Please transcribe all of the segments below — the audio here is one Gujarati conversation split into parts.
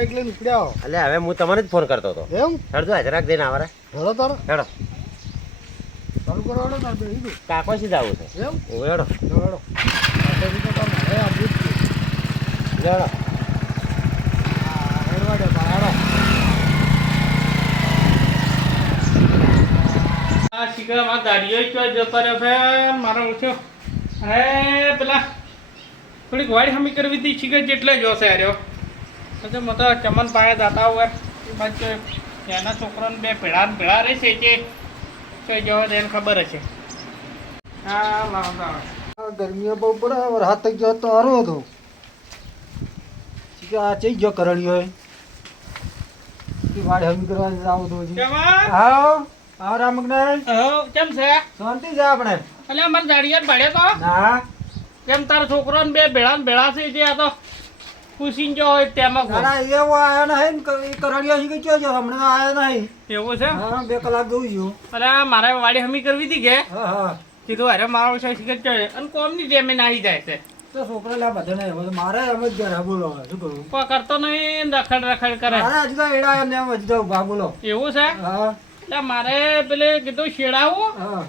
બાઈક લઈને ઉપડ્યા. એટલે હવે હું તમને જ ફોન કરતો હતો. એમ? હેડજો હાજરાક દઈને આવરે. હેડો તારો. હેડો. ચાલુ કરો હેડો તાર બેહી કાકો સીધા આવું છે. એમ? ઓ હેડો. હેડો હેડો. આ પછી તો તાર મારે આવવું જ છે. હેડો. હા, હેડવા દે તાર, હેડો. આ શીખરમાં ગાડીઓ ક્યાં જતો રહ્યો છે. મારો ઉઠ્યો અરે પેલા થોડીક વાડી હમી કરવી હતી. શીખર જેટલે જોશે આર્યો તો તો ચમન પાયા દાતા હોય એના છોકરાને બે ભેળા ભેળા રહેશે કે કઈ જવા દે ખબર હશે. હા લાવો ગરમીઓ બહુ બરાબર હાથ ગયો તો સારું હતો. આ ચઈ ગયો કરણીઓ વાડ હમી કરવા જાવ તો આવો આવો રામકનાથ હો કેમ છે? શાંતિ છે આપણે? એટલે અમારે દાડિયા ભાડે તો. ના. કેમ તારો છોકરો બે ભેળા ભેળા છે જે આ તો? પૂછીને જો હોય તેમાં ના એવો આયો નહીં ને ક- ઈ કરણીઓ શીખી ગયો છે? હમણાં આયો નહીં. એવું છે? હા બે કલાક જોઈ છું અરે મારે વાડી હમી કરવી હતી કે? હા હા. કીધું અરે મારો છે શીખર ચડે અને કોમની જેમે નાહી જાય છે. તો છોકરા લા બધા નહીં હવે મારે એમ જ ઘરે બોલો શું કરું? કોઈ કરતો નહીં રખડ રખડ કરે. મારે હજી તો એડા એમને એમ હજી તો બોલો. એવું છે? હા. એટલે મારે પેલે કીધું શેડાવું. હા.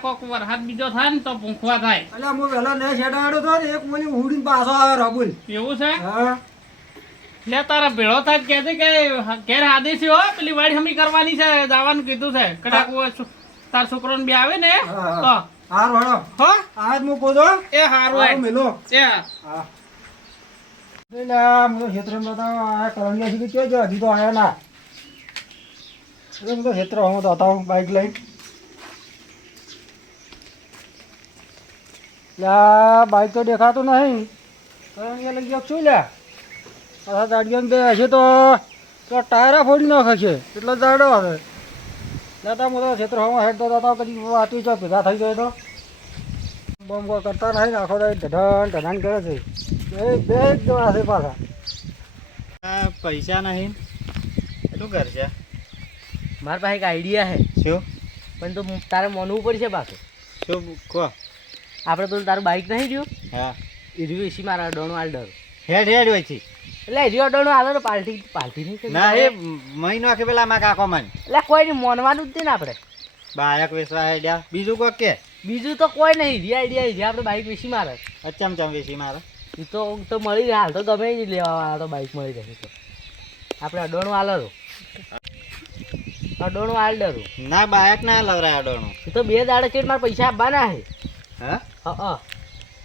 કોક વરસાદ બીજો થાય ને તો ભૂંખવા થાય. એટલે હું વહેલો ને શેડાડો હતો ને એક મોલી ઉડીને પાછો આવે રાબુલ એવું છે? હા. લે તારા ભેળો થાય કે છે કે ઘેર આદેશી હો પેલી વાડી હમી કરવાની છે જવાનું કીધું છે. કદાચ છો- તાર છોકરો ને બે આવે ને? હા, તો. હાર વળો હો? આજ છો એ હારું હે. મેલો. એ. હા. આ તો કરણિયા શીખી ક્યાં ગયો? હજી તો આયા ના. એટલે હું તો ક્ષેત્ર હું તો હતા બાઈક લઈને. આ બાઈક તો દેખાતું નહીં. લઈ શું લ્યા પાછા ગાડીઓને બે હશે તો તો ટાયરા ફોડી નાખે છે. એટલો દાડો આવે? દાદા મોટા તો ક્ષેત્ર તો દાદા કદી વાતી ચો ભેગા થઈ ગયો તો. બોમ્બ કરતા નહીં ને આખો દાડો ઢઢણ ઢઢણ કરે છે. બે બે જ જણા છે પાછા. પૈસા નહીં. શું કરશે મારા પાસે એક આઈડિયા છે. શું? પણ તો તારે માનવું પડશે પાછું. શું? કહો આપણે તો તારું બાઇક નહીં રહ્યું? હા. એ રહ્યું એસી મારા ડોણો હાલ ડર હેડ હેડ હોય છે એટલે રહ્યું અડોણું હાલો તો પાલટી પાલટી નહીં ના એ મહિનો આખે પેલા માં કાકો મન. એટલે કોઈ નહીં માનવાનું જ નહીં ને આપણે. બાયક વેચવા હેડ્યા. બીજું કોઈ કે? બીજું તો કોઈ નહીં. જે આઈડિયા રી આપણે બાઇક વેચી મારે. અચમ ચમ વેચી મારે. એ તો તો મળી જાય હાલ તો ગમે નહીં લેવા તો બાઇક મળી જાય તો આપણે અડોણું હાલો તો અડોણું હાલ ડરું ના બાયક ના લવરાય અડોણું તો બે દાડે ચેડ મારે પૈસા આપવાના છે. હા હા? હા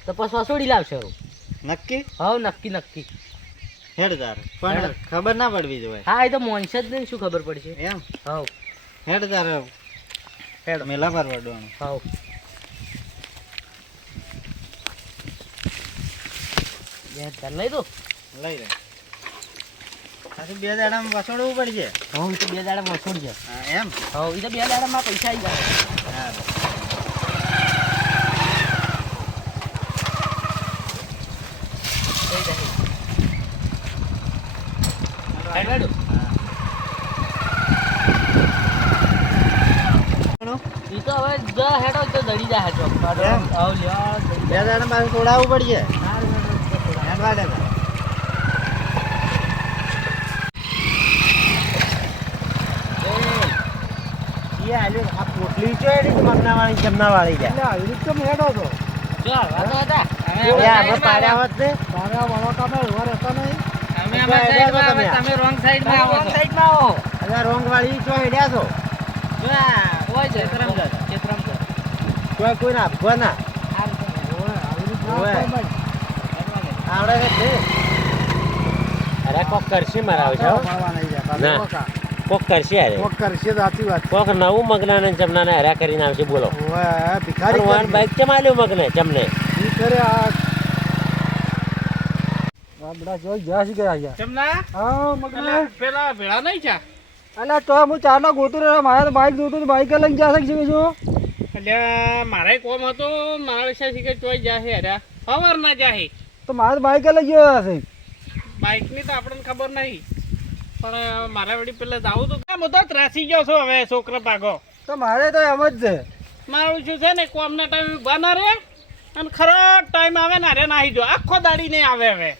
તો પછી વસૂડી લાવશે નક્કી? હા નક્કી નક્કી. હેડદાર. પણ ખબર ના પડવી જોઈએ. હા એ તો મોનશે જ નહીં શું ખબર પડશે? એમ? હા. હેડદાર હેડ. મેલા પર અડોણું હા. બે ચાલ લઈ દો. લઈ લે. પાછું બે દાડામાં વસોડવું પડશે. હા તો બે દાડા વસૂલ છે એમ? હા એ તો બે દાડામાં પૈસા આવી જાય હા થઈ જાય હેડ હેડ. ઈ તો હવે જ હેડો આવ લ્યો બે દાડા પાછું તોડાવવું પડશે. તો. હેડવા દે પોટલી છે હેડો પાડ્યા હોત ને? આ વળો ઊભા રહેતા નહીં. અમે અમારા સાઈડમાં આવે, તમે wrong સાઈડમાં છો. સાઈડમાં આવો. રોંગ વાળી છો હેડ્યા છો? જો હોય છે. કોઈ કોઈ ના આપવા ના ઓય, આવી રીતે ના ઓય. થાય ભાઈ. આવડે છે અરે કોક કરશે મારા. પાછા ના. કોક કરશે અરે કોક કરશે સાચી વાત કોક નવું મગના ને જમના ને હરા કરીને આવશે બોલો ભિખારી વાન. બાઈક ચમાલ્યો મગને જમને ઈ કરે આ બડા જોઈ ગયા છે ગયા અહીંયા. ચમના હા મગના પેલા ભેળા નહીં છે અલા તો હું ચારના ગોતું રહ્યો મારે તો બાઈક જોતું બાઈક લઈને જશે છે શું એટલે મારે કોમ હતો મારા વિશે કે ચોઈ જાહે અરે. ખબર ના જાહે. તો મારે તો બાઈક લઈ ગયો હશે બાઇકની તો આપણને ખબર નહીં. પણ મારે વળી પેલા જાવું તો કેમ તો ત્રાસી ગયો છો હવે છોકરો ભાગો. તો મારે તો એમ જ છે. મારું શું છે ને કોમના ટાઈમ ઊભા ના રે અને ખરો ટાઈમ આવે ને અરે નાહી જો. આખો દાડી નહીં આવે હવે.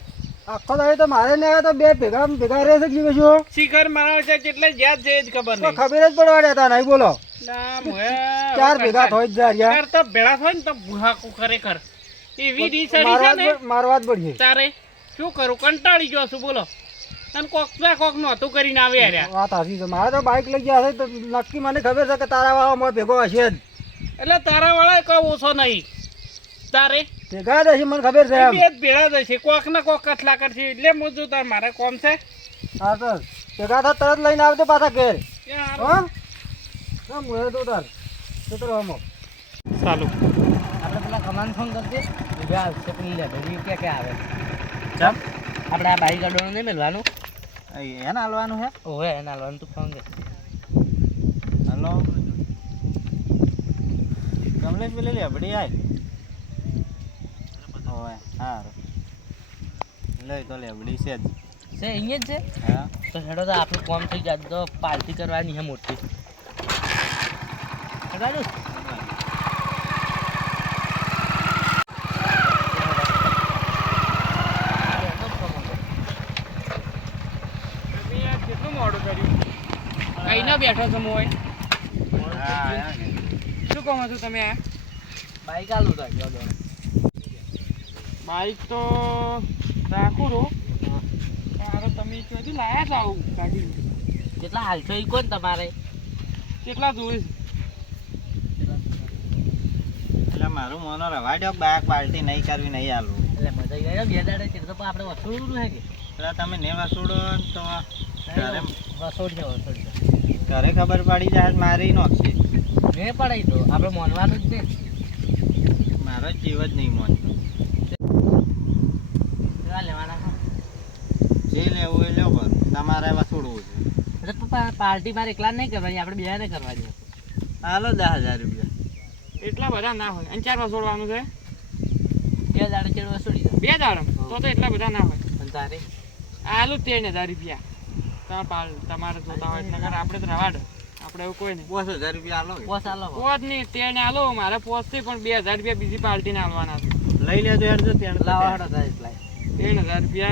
આખો દાડી તો મારે ને તો બે ભેગા ભેગા રહે છે જીવે છો શિખર મારા વિશે કેટલે જ્યાં છે જ ખબર નહીં. ખબર જ પડવા દેતા નહીં બોલો. ચાર ભેગા થોઈ જ જાય યાર તો ભેળા થાય ને તો ભૂહાકું ખરેખર. એવી રીસડી છે ને. જ મારવા જ તારે શું કરું? કંટાળી ગયો છું બોલો. અને કોક ના કોક નહોતું કરીને આવે રહ્યા. વાત આવી છે. મારે તો બાઇક લઈ ગયા છે તો નક્કી મને ખબર છે કે તારા વાળા ભેગો હશે જ. એટલે તારા વાળા કોઈ ઓછો નહીં. તારે? ભેગા જ હશે મને ખબર છે બે ભેળા જ હશે. કોક ના કોક કથલા કરશે. એટલે મોજું તાર મારે કોમ છે? હા તો ભેગા થા તરત લઈને આવજો પાછા ઘેર. યાર. હો? હા તો તાર. તો તો રમો ચાલુ. આપણે પેલા કમાન ફોન કરજે બીજા આવશે પેલી લાઇબ્રેરી ક્યાં ક્યાં આવે. ચમ? આપણે આ બાઈક અડવાનું નહીં મેળવાનું એને હાલવાનું છે ઓહે એને હાલવાનું તું ફોન કર. હલો. કમલેશ પેલી લેબડી આય. ઓય સારું લઈ તો લેબડી છે જ. છે અહીંયા જ છે? હા. તો હેડો તો આપણું કોમ થઈ જાય તો પાર્ટી કરવાની હે મોટી હેડાડું? તમે યાર કેટલું મોડું કર્યું કઈ બેઠો છો મોય? શું કહો છો તમે આ? બાઈક આલું તો જો બાઈક તો રાખું રો તારો તમે ક્યાંથી લાયા છો આવું ગાડી. કેટલા હાલશો ઈ કોણ તમારે? કેટલા જોવે એટલે મારું મોનો રવા બાક પાર્ટી નહીં કરવી નહીં હાલવું. એટલે મજા ગઈ બે દાડે કે તો આપણે વસૂલવું હે કે? એટલે તમે ને વસૂડો ને તો ઘરે વસૂલ છે વસૂલ ઘરે ખબર પડી જાય મારી નોખશે. મેં પડાઈ તો આપણે મોનવાનું જ છે. મારો જીવ જ નહીં મોનતો. જે લેવું એ લેવો પણ તમારે વસૂડવું છે. પાર્ટી મારે એકલા નહીં કરવાની આપણે બેને કરવાની હાલો દસ હજાર રૂપિયા. એટલા બધા ના હોય. અને ચાર વસોડવાનું છે? બે દાડે ચાર વસૂલી દો. બે દાડમ તો તો એટલા બધા ના હોય. પણ તારે? આલુ તેર હજાર રૂપિયા. તમારે પાલ- તમારે જોતા હોય એટલે નકર આપણે તો રવાડ. આપણે એવું કોઈ નહીં. પાંચ હજાર રૂપિયા આલો પોસ આલો. પોસ નહીં તેને આલો મારે પોસથી પણ બે હજાર રૂપિયા બીજી પાર્ટીને આલવાના છે. લઈ લેજો એડજો તો ત્યાં તો લાવો ત્યાં. હેડો ત્રણ હજાર રૂપિયા.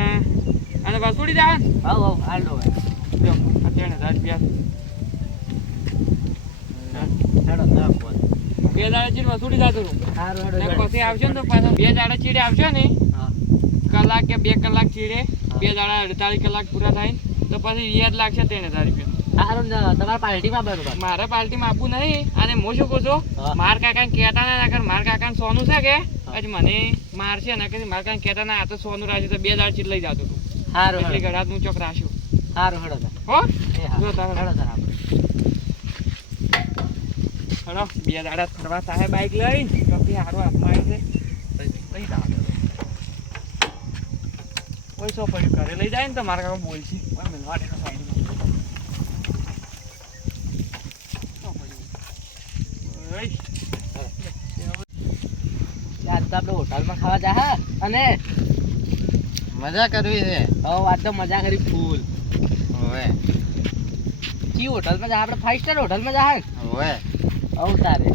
અને વસૂડી જાય ને? હાવ હાવ આલો જો આ ત્રણ હજાર રૂપિયા. હેડો. બે દાડા ચીડ વસૂલી જતું ને પછી આવશે ને તો પાછા બે દાડા ચીડે આવશે ને કલાક કે બે કલાક ચીડે બે દાડા અડતાલીસ કલાક પૂરા થાય તો પછી યાદ લાગશે તેને તારી રૂપિયા તમારા પાર્ટીમાં બરોબર. મારે પાર્ટીમાં આપવું નહીં અને હું શું કહું છું? માર કાકા કેતા ના નકર માર કાકા સોનું છે કે? આજ મને મારશે ને કે માર કાકા કેતા ના આ તો સોનું રાખ્યું તો બે દાડ ચીડ લઈ જતું હતું હારું એટલી હેડો હું ચોક રાખ્યું. હારું હડો હો? જો તારે. હેડો હલો બે દાડા ફરવા સાહેબ બાઈક લઈને. કપી સારું હાથમાં આવી છે લઈ જાઓ પૈસો પડ્યું ઘરે લઈ જાય ને તો મારા કાકા બોલશે. ઓય મિલવા દે તો સાઈડમાં. શું પડ્યું? ઓય. આજ તો આપણે હોટલમાં ખાવા જા અને મજા કરવી છે. હવે આજ તો મજા કરી ફૂલ. હવે ચી હોટલમાં જા આપણે ફાઈવ સ્ટાર હોટલમાં જા હવે આવું તારે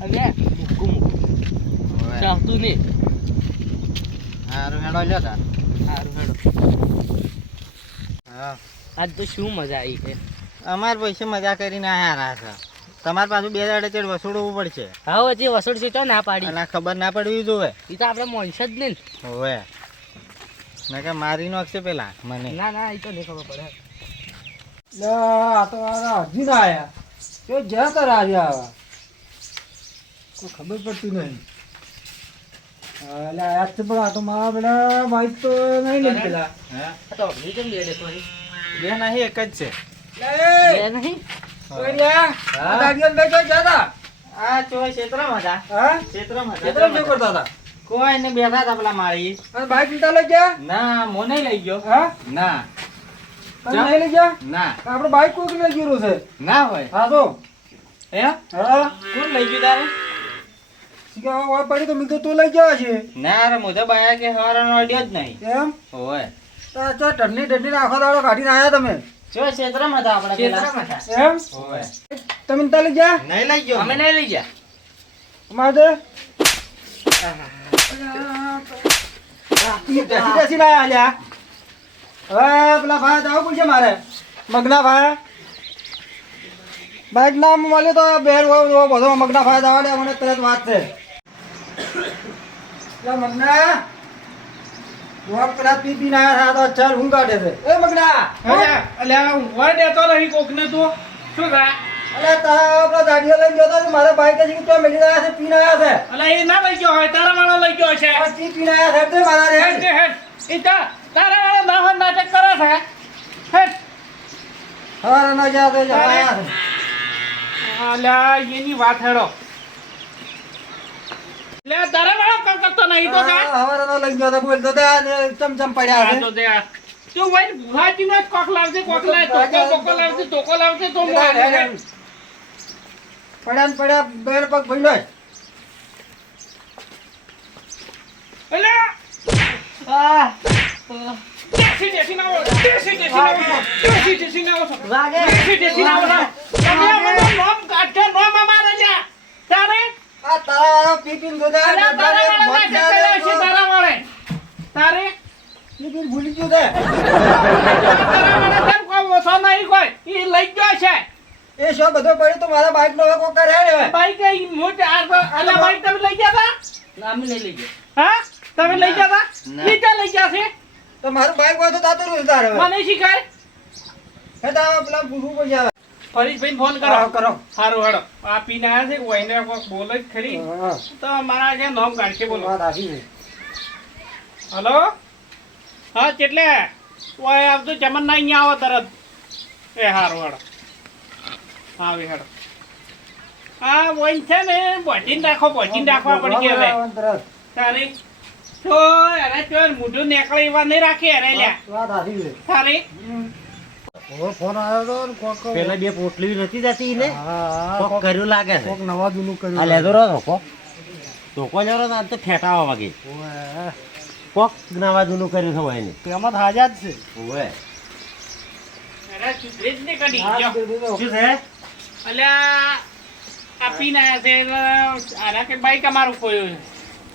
હવે મૂકું મૂકું હવે નહીં. સારું હેડો લ્યો તાર. સારું હેડો હા. આજ તો શું મજા આવી છે? અમાર પૈસે મજા કરીને આયા રહ્યા છે? તમારે પાછું બે દાડે ચેડ વસૂડવું પડશે. હા હજી વસૂલ છે તો ના પાડી? ના ખબર ના પડવી જોવે. એ તો આપણે મોનસ જ નહીં હવે. મેં કે મારી નાખશે પેલા મને. ના ના એ તો નહીં ખબર પડે. આ તો હજી ના આયા. તો જ્યાં તાર આવ્યા આવા. કોઈ ખબર પડતી નહીં. એટલે આયા જ પણ આ તો મારા પેલા બાઈક તો નહીં લઈ પેલા. હે? તો અભી કેમ લેડે કોઈ? બે નહીં એક જ છે. બે નહીં? આ ગાડીઓને લઈ જાય જાતા. આ ચોય ક્ષેત્રમાં હતા. હા? ક્ષેત્રમાં ખેતરમાં શું કરતા હતા? કોઈ ને બેઠા હતા પેલા મારી અને બાઈક લીધા લઈ ગયા? ના મો નહીં લઈ ગયો. હા? ના. તમે નહીં ગયા ના. આપણે બાઈક કોઈક લઈ ગયેલું છે. ના હોય. હા તો હે? હા. કોણ લઈ ગયું તારે? શીખા હોય પડી તો મેં તું લઈ ગયા છે. ના રે મુજબ આયા કે હવારનો અડ્યો જ નહીં. એમ? હોય. તો ચો ઢંડી ઢંડી આખો દાડો કાઢીને આયા તમે? જો ક્ષેત્રમાં હતા આપણે ક્ષેત્રમાં હતા. એમ? હોય. તમે ત્યાં લઈ ગયા? નહીં લઈ ગયો. અમે નહીં લઈ ગયા. અમારે બેસી બેસી ના આલ્યા હવે પેલા ભાઈ જવું પડશે મારે. મગના ભાઈ. બાઈક ના મળે તો બેર હોય બધો મગના ભાઈ જવા દે મને તરત વાત છે. મગના. વોક પેલા પી પી ના આવ્યા તો ચાલ હું કાઢે છે. એ મગના. અલ્યા ઊંઘવા દેતો નહીં કોકને તું. શું થાય અલે તારા પેલા ગાડીઓ મારે બાઈક હજી તો મેલી રહ્યા છે પીને આવ્યા છે. અલ્યા એ ના લઈ ગયો હોય તારા વાળો લઈ ગયો છે. આ પી પીને આવ્યા છે તે મારા રે હેડ. હેડ. તારા વાળો ના હોય નાટક કરે છે? હેડ. હવારે ન જાય તો જવા અલ્યા એની વાત હેડો. લે તારા વાળો કામ કરતો નહીં તો કા હા, ન લઈ ગયો તો તો પડ્યા તો તે તું કોક લાવજે કોક લાવ લાવજે લાવજે તો આને- હેડ. પડ્યા ને પડ્યા બેર પગ ભઈલો. અલ્યા. દેશી દેશી ના આવો દેશી દેશી ના આવો દેશી દેશી ના આવો વાગે દેશી દેશી ના આવો તમે અમને નોમ કાઢો નોમ અમારે લ્યા તારે આ તારા વાળો પી પીને ગોદા તારા વાળા મોત નાટક છે તારા વાળે તારે પી ભૂલી ગયું તે. તારા વાળા કેમ કોઈ ઓછો નહીં કોઈ ઈ લઈ ગયો છે એ શો બધો પડ્યો તો મારા બાઈક નો હવે કરે હવે. બાઈક ઈ મોટ આ બાઈક તમે લઈ ગયા હતા અમે લઈ ગયા હા તમે લઈ ગયા હતા નીચે લઈ ગયા છે તો મારું બાઈક હોય તો તાતો રહ્યું તારે. મને શીખાય? હે તારા પેલા પૂછવું પડશે આવે ફરીશભાઈ ફોન કરો, કરો. સારું હેડો આ પીને આવ્યા છે વહીને કોક બોલે જ ખરી? તો મારા જે નોમ કાઢશે બોલો. વાત હલો? હા કેટલે ઓય આવતો ચમન ના અહીંયા આવો તરત. એ હારું હેડો વે હેડો હા ઓય છે ને બોચીને રાખો બોચીને રાખવા પડી ગયા તારી તો અરે તો મોઢું નીકળે એવા નહીં રાખે અરે લ્યા. વાત સાચી છે. તારી ફોન આવ્યો તો ને કોક પેલા બે પોટલી નથી જતી ને કોક કોક- કર્યું લાગે છે. કોક નવા જૂનું કર્યું આ લેતો રહો ધોકો. ધોકો લેરો તો તો ફેટાવા વાગે. કોક નવા જૂનું કર્યું છે હોય તેમાં હાજા જ છે. ઓવે અરે સુધરી જ. શું છે? અલ્યા આ પીને છે આના કે બાઈક અમારું ખોયું છે.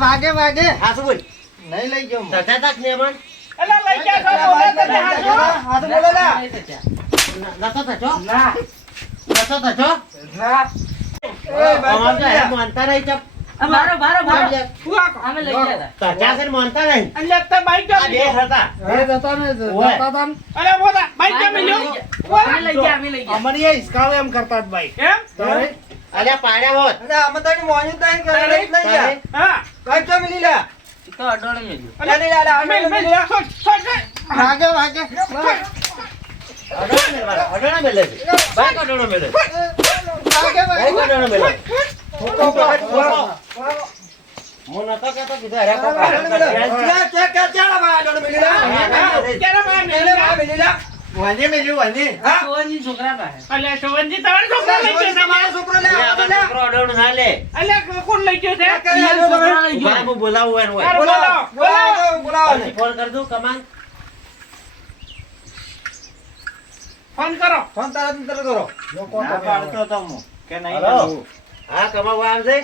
વાગે વાગે. હાસુ બોલ. નહીં લઈ ગયો ધજા તા જ ને લઈ ગયા છો બોલે તમે હાચું હાથ બોલો લા. નતો થતો? ના. નતો થતો? ના. એ તો હે માનતા નહીં ચપ. મારો મારો મારો. અમે લઈ ગયા હતા છે માનતા નહીં. એટલે તે બાઈક આ બે હતા. એ જતા ને ઓય. જતા અરે બોલા બાઈક જમી અમે લઈ ગયા અમે લઈ ગયા. અમને એ એમ કરતા જ બાઈક. એમ? અલ્યા પાડ્યા હોત. અરે આમાં તો એની મોંજી જ નહીં કરે લઈ લઈ ગયા હા. કઈ તો મિલી લે. તો અડોળે મેલ્યું. અલે લઈ લે મેલ અમે મેલ. છોડ છોડ ભાગે ભાગે. અડોળા મેલવાના, અડોળા મેલે છે. બાઈક અડોળો મેલે ભાગે ભાગે. અડોળો મેલે છે. ભાગે હું કે કહેતો, કીધું અરે કોક હારે કરે. સુવનજી છોકરા પાસે. અલ્યા શોભનજી તમારો છોકરો લઈ ગયો છે અલ્યા, આમાં છોકરો અડોળો ના લે. અલ્યા કોણ લઈ ગયો છે? છોકરા ગયો હું બોલાવું એનું હોય. બોલાવો, બોલાવો. ફોન કર દઉં, કમાન. ફોન કરો. હલો? હા, કમાવા આવશે?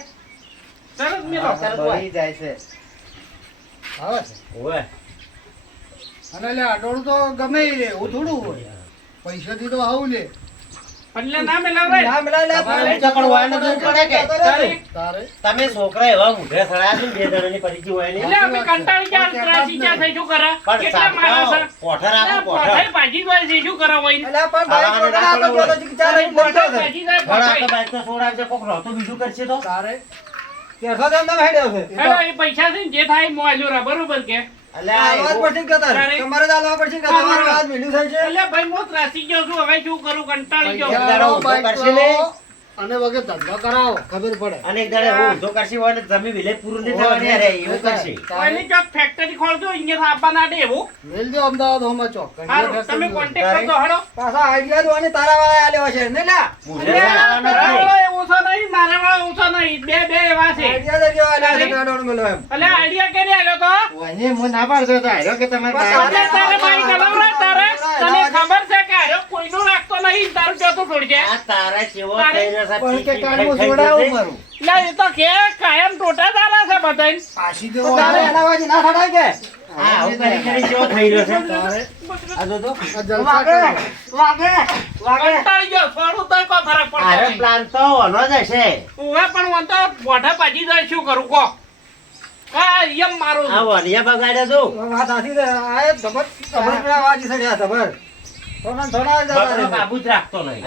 તરત મિલો. તરત હોય. તો ગમે ઈ રે એવું થોડું હોય. પૈસા થી તો આવું લે. એટલે ના પડે કે? તારે? તમે છોકરા એવા મૂઢે સડાયા છો બે જણાની પરિચય હોય નહીં. એટલે અમે કંટાળી ગયા ત્રાસી ગયા થઈ શું કરે? કેટલા માણસ સાચો, પોઠર આપો, પોઠર. પોઠાઈ ગયો છે શું કરે હોય? અલ્યા પણ બાઈક વગર તો જોતો છે કે ચાર છે. ભાજી જાય પણ આ તો બાઈક તો છોડાવશે, કોક રહતું બીજું કરશે તો. તારે? હેડ્યો છે. એ પૈસા છે ને જે થાય મોલ્યો બરોબર કે? ભાઈ હું ત્રાસી ગયો છું. હવે શું કરું? કંટાળી ગયો અને વગર ધંધો કરાવો ખબર પડે. અને એક દાડે હું ધો કરશી હોય ને જમી વિલે પૂરું નહીં થવાની અરે એવું કરશી. પહેલી ચોક ફેક્ટરી ખોલજો અહીંયા આપવા ના દે એવું. મેલજો અમદાવાદ હોમાં ચોક. હારું, તમે કોન્ટેક્ટ કરજો હડો પાછા આઈડિયા દોવાની તારા વાળા આલ્યો છે ને ના ઓછો નહીં મારા વાળા ઓછો નહીં બે બે એવા છે. આઈડિયા દેજો આલ્યા છે ગાડોણ મેલો એમ અલ્યા આઈડિયા કેરી આલ્યો તો? ઓને હું ના પાડતો તો હાર્યો કે તમારે તારે બાઈક હલાવરા તારે તને ખબર છે કે હારો કોઈનું રાખતો નહીં તારું જતો છોડજે આ તારા તારે- થઈ છે પણ કે. મારું? એ તો કે કાયમ ટોટા ચાલે છે બધાય. પાછી દેવો તારે એના વાજી ના ખડાય કે? હા આવું કરી કરી કેવો થઈ રહ્યો છે. તારે આ જો તો જલસા કરે. વાગે વાગે. કંટાળી ગયો થોડું તો કોઈ ફરક પડતો અરે પ્લાન તો ઓનો જ હશે. ઉવે પણ તો મોઢા પાજી જાય શું કરું કો કા એમ મારું. આ છું. વનિયા બગાડ્યો તું. વાત સાચી આ ધબક ધબક વાજી સડ્યા ધબર. કાબુ જ રાખતો નહીં.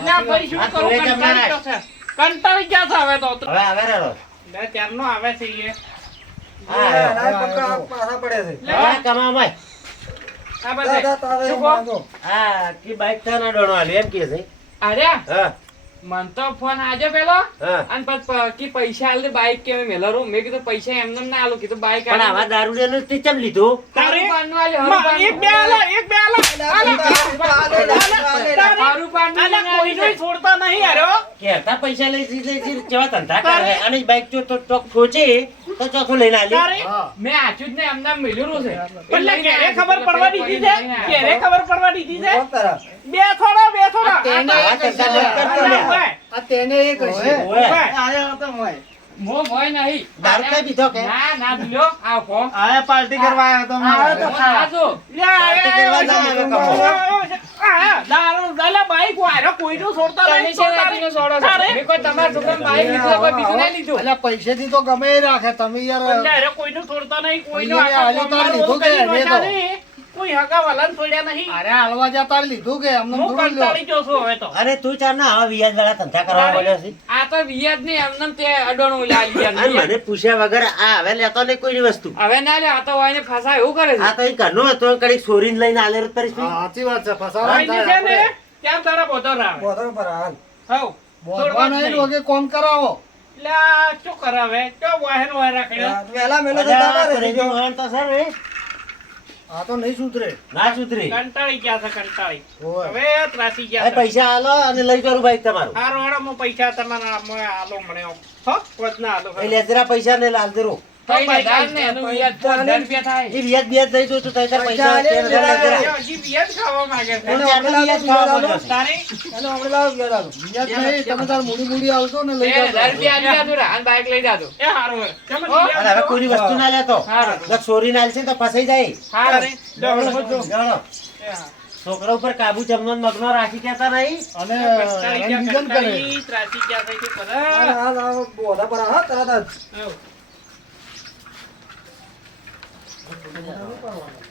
કંટાળી ગયો છે. હવે તો. હવે આવે રેડો ત્યારનો આવે છે એ. કમાવાય આ બાઈક ના ડોણો એમ કે છે. અરે હા. મન તો ફોન આજે પેલો. અને પછી પૈસા આલ બાઈક કે મેલો રૂમ મે કીધું પૈસા એમને એમ ના આલો. કીધું બાઈક પણ આવા દારૂડિયાનું તે ચમ લીધો? તારું આલ્યું, માં, હરુપાનનું. એક બે આલે એક બે આલે. આલા. તારે- હરુપાનનું આલા કોઈનું છોડતા નહીં અરે કેતા પૈસા લઈ લઈ જઈ કેવા ધંધા કરે. અને બાઈક જો તો ચોક ખોચે તો ચોથો લઈને આલે. મે આચું જ ને એમને એમ મેલ્યું છે પણ ઘેરે ખબર પડવા દીધી છે? ઘેરે ખબર પડવા દીધી છે? કોણ તારા? બે થોડા બે થોડા તેને આ આ. તેને એ કહેશે. ઓવે. મો ભય નહીં. દારૂ કઈ પીધો કે? ના ના પીલો આ પાર્ટી કરવા તો આ તો ખાજો. લે, પાર્ટી કરવા ના આવે કમાવા. આ, દારૂ, દાલા બાઈક વાયરો કોઈનું છોડતા નહીં, છોડતા નહીં. સોડો છો. કોઈ તમારા છોકરાને બાઈક લીધું કોઈ બીજું ના લીધું? અલ્યા પૈસેથી તો ગમે રાખે. તમે યાર કોઈ કોઈનું છોડતા નહીં, કોઈનું લીધું કે તો? કોઈ હગા વાલાને છોડ્યા નહીં. અરે હાલવા જા લીધું કે અમને હું કંટાળી ગયો છું હવે તો. અરે તું ચાર ના આવા વ્યાજ વાળા ધંધા કરવા બોલ્યો છે. આ તો વિયાદ નહીં એમને તે અડોણું લાવી અને મને પૂછ્યા વગર આ હવે લેતો નહીં કોઈની વસ્તુ. હવે ના લે આ તો વાયને ફસાય એવું કરે છે. આ તો ઘરનો હતો કડીક ચોરીને લઈને આલે જ સાચી વાત છે ફસાવા છે ને, ત્યાં તારા પર હાલ. નહીં. કોમ કરાવો. લે, શું કરાવે? શું વાહેર વાહેર રાખડ્યા? વહેલા મેલો તો અલ્યા, આ તો નહીં સુધરે. ના સુધરે. કંટાળી ગયા છે, કંટાળી. હવે ત્રાસી ગયા પૈસા આલો અને લઈ જાઓ ભાઈ તમારું. હારો હારો, હું પૈસા તમારા આલો મને હો વચના આલો. એ લેજરા પૈસા ને લાલ દેરો કઈ છે. છે. કોઈની વસ્તુ ના લેતો ચોરી ના આલશે તો ફસાઈ જાય. છોકરા ઉપર કાબુ જમવાનો મગનો રાખી દેતા નહીં. અને કરે. ત્રાસી ગયા છે, પર. હા તરત જ 你看。